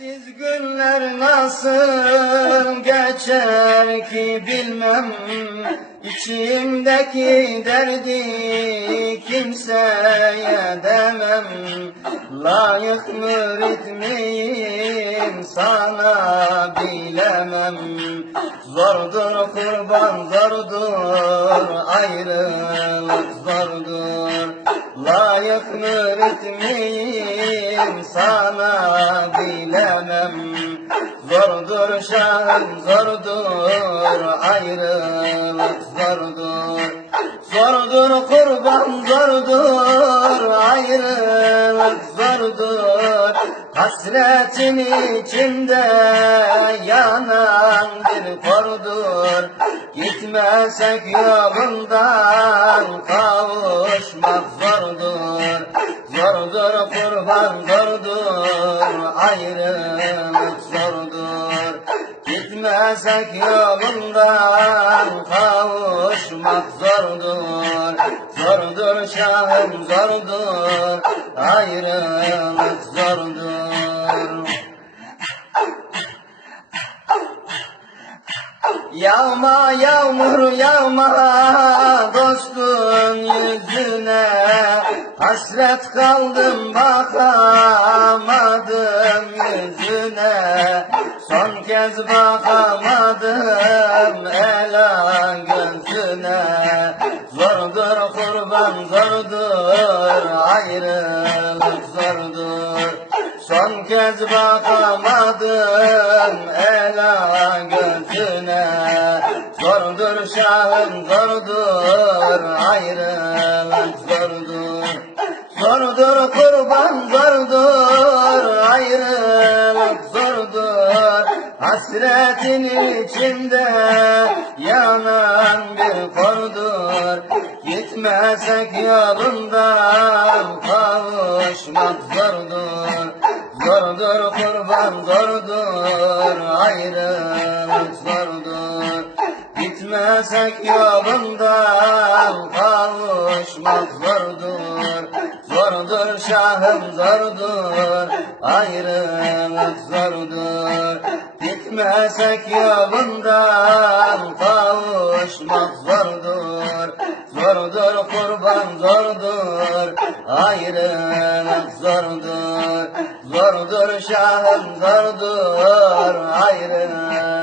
Siz günler nasıl geçer ki bilmem, İçimdeki derdi kimseye demem. Layık mürit miyim sana bilemem. Zordur kurban zordur, ayrılık zordur. Layık mürit miyim sana bilemem. Zordur şahım zordur, ayrılık zordur. Zordur kurban zordur, ayrılık zordur. Hasretin içinde yanan bir kordur. Gitmesek yolundan kavuşmak zordur. Zordur kurban zordur, ayrılık zordur. Gitmesek yolundan kavuşmak zordur. Zordur şahım zordur, ayrılık zordur. Yağma yağmur yağma dostun yüzüne, hasret kaldım bakamadım yüzüne. Son kez bakamadım ela gözüne. Zordur kurban zordur, ayrılık zordur. Son kez bakamadım ela gözüne. Zordur şahım zordur, ayrılık zordur. Zordur kurban zordur, ayrılık zordur. Hasretin içinde yanan bir kordur. Gitmesek yolundan kavuşmak zordur. Zordur kurban zordur, ayrılık zordur. Gitmesek yolundan kavuşmak zordur. Zordur şahım zordur, ayrılık zordur. Gitmesek yolundan kavuşmak zordur. Zordur kurban zordur, ayrılık zordur. Zordur şahım zordur, ayrılık